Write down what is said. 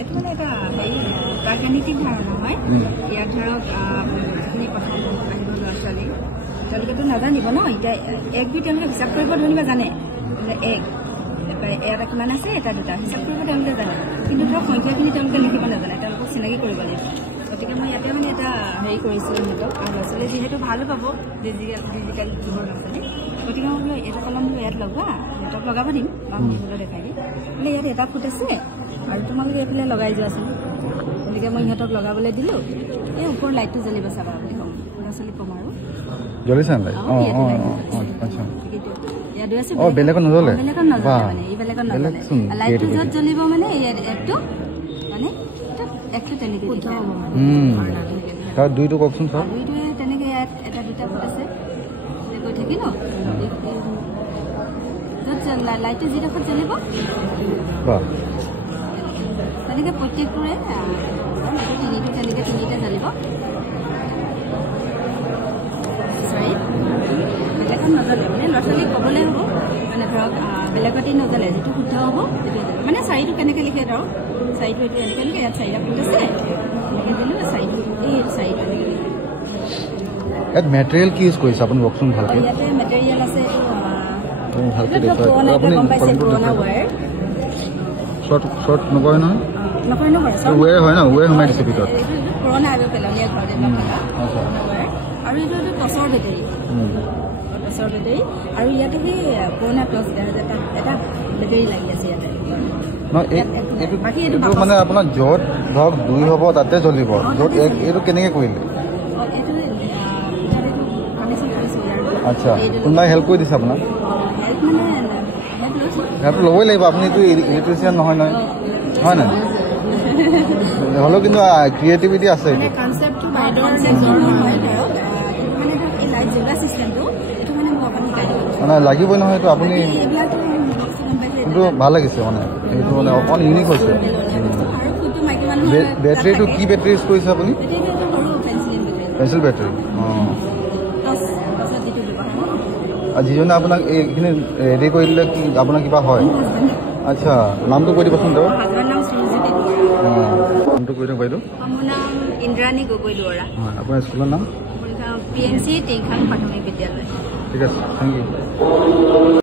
এইটো মানে এটা হেৰি ৰাজনীতিক ধাৰণা হয়। ইয়াত ধৰক যিখিনি কথা আহিব ল'ৰা ছোৱালী তেওঁলোকেতো নাজানিব ন। এতিয়া এক দুই তেওঁলোকে হিচাপ কৰিব ধৰিব জানে, এক এটা কিমান আছে, এটা দুটা হিচাপ কৰিব তেওঁলোকে জানে, কিন্তু ধৰক সংখ্যাখিনি তেওঁলোকে লিখিব নাজানে, তেওঁলোকক চিনাকি কৰিব লাগিব। গতিকে মই ইয়াতে মানে এটা হেৰি কৰিছিলোঁ সিহঁতক, আৰু ল'ৰা ছোৱালী যিহেতু ভালো পাব ডিজিটেল যুগৰ ল'ৰা ছোৱালী। গতিকে মই বোলো এইটো কলম বোলো ইয়াত লগোৱা, সিহঁতক লগাব দিম বা শুনিবলৈ দেখাই দিম বোলে ইয়াত এটা ফুট আছে আৰু তোমালোকে এইফালে লগাই যোৱাচোন। গতিকে মই সিহঁতক লগাবলৈ দিলোঁ। এই ওপৰ লাইটটো জ্বলিব চাবা বুলি ক'ম, ল'ৰা ছোৱালী ক'ম আৰু জ্বলিছে বেলেগত নজ্বলে মানে ই বেলেগত নজ্বলে। লাইটটো য'ত জ্বলিব মানে একটো মানে একটো তেনেকে দুইটো কওকচোন ছাৰ। দুইটোৱে তেনেকে ইয়াত এটা দুটা ফুট আছে গৈ থাকি ন। য'ত লাইটটো যিডোখৰত জ্বলিব তেনেকে প্ৰত্যেকটোৰে তেনেকে তিনিটা জ্বলিব। বেলেগত নজ্বলে মানে ল'ৰা ছোৱালীক ক'বলৈ হ'ব, মানে ধৰক বেলেগতে নজ্বলে, যিটো শুদ্ধ হ'ব সেইটোৱে জ্বলে। মানে চাৰিটো কেনেকৈ লিখে ধৰক, চাৰিটো এইটো এনেকৈ লিখে, ইয়াত চাৰিটা ফুট আছে এনেকৈ দিলোঁ, চাৰিটো এই চাৰিটো এনেকৈ লিখে। ইয়াত মেটেৰিয়েল কি ইউজ কৰিছে আপুনি কওকচোন ভালকৈ। ইয়াতে মেটেৰিয়েল আছে শ্বৰ্ট নকৰে নহয়, ৱেৰ হয় ন, ৱেৰ সোমাই দিছে ভিতৰত। পুৰণা আৰু পেলনীয়া ঘৰতে আৰু এইটো টৰ্চৰ বেটেৰী, আৰু ইয়াতে সেই পুৰণা টৰ্চ এটা বেটেৰী লাগি আছে ইয়াতে। মানে আপোনাৰ য'ত ধৰক 2 হ'ব তাতে জ্বলিব, য'ত 1 এইটো কেনেকৈ কৰিলে? আচ্ছা, কোনোবাই হেল্প কৰি দিছে আপোনাক? হেল্পটো ল'বই লাগিব, আপুনিতো ইলেক্ট্ৰিচিয়ান নহয় নহয়, হয় নাই? হ'লেও কিন্তু ক্ৰিয়েটিভিটি আছে। মানে লাগিবই নহয় এইটো, আপুনি কিন্তু ভাল লাগিছে মানে, এইটো মানে অকণ ইউনিক হৈছে। বেটাৰীটো কি বেটাৰী ইউজ কৰিছে আপুনি? Pencil battery. অঁ, যিজনে আপোনাক এইখিনি ৰেডি কৰি দিলে কি আপোনাৰ কিবা হয়? আচ্ছা, নামটো কৈ দিবচোন তেওঁ। নামটো কৈ দিয়ক বাইদেউ। মোৰ নাম ইন্দ্ৰাণী গগৈ দুৱৰা। হয়, আপোনাৰ স্কুলৰ নাম? PNC টিংখাং প্ৰাথমিক বিদ্যালয়। ঠিক আছে, থেংক ইউ।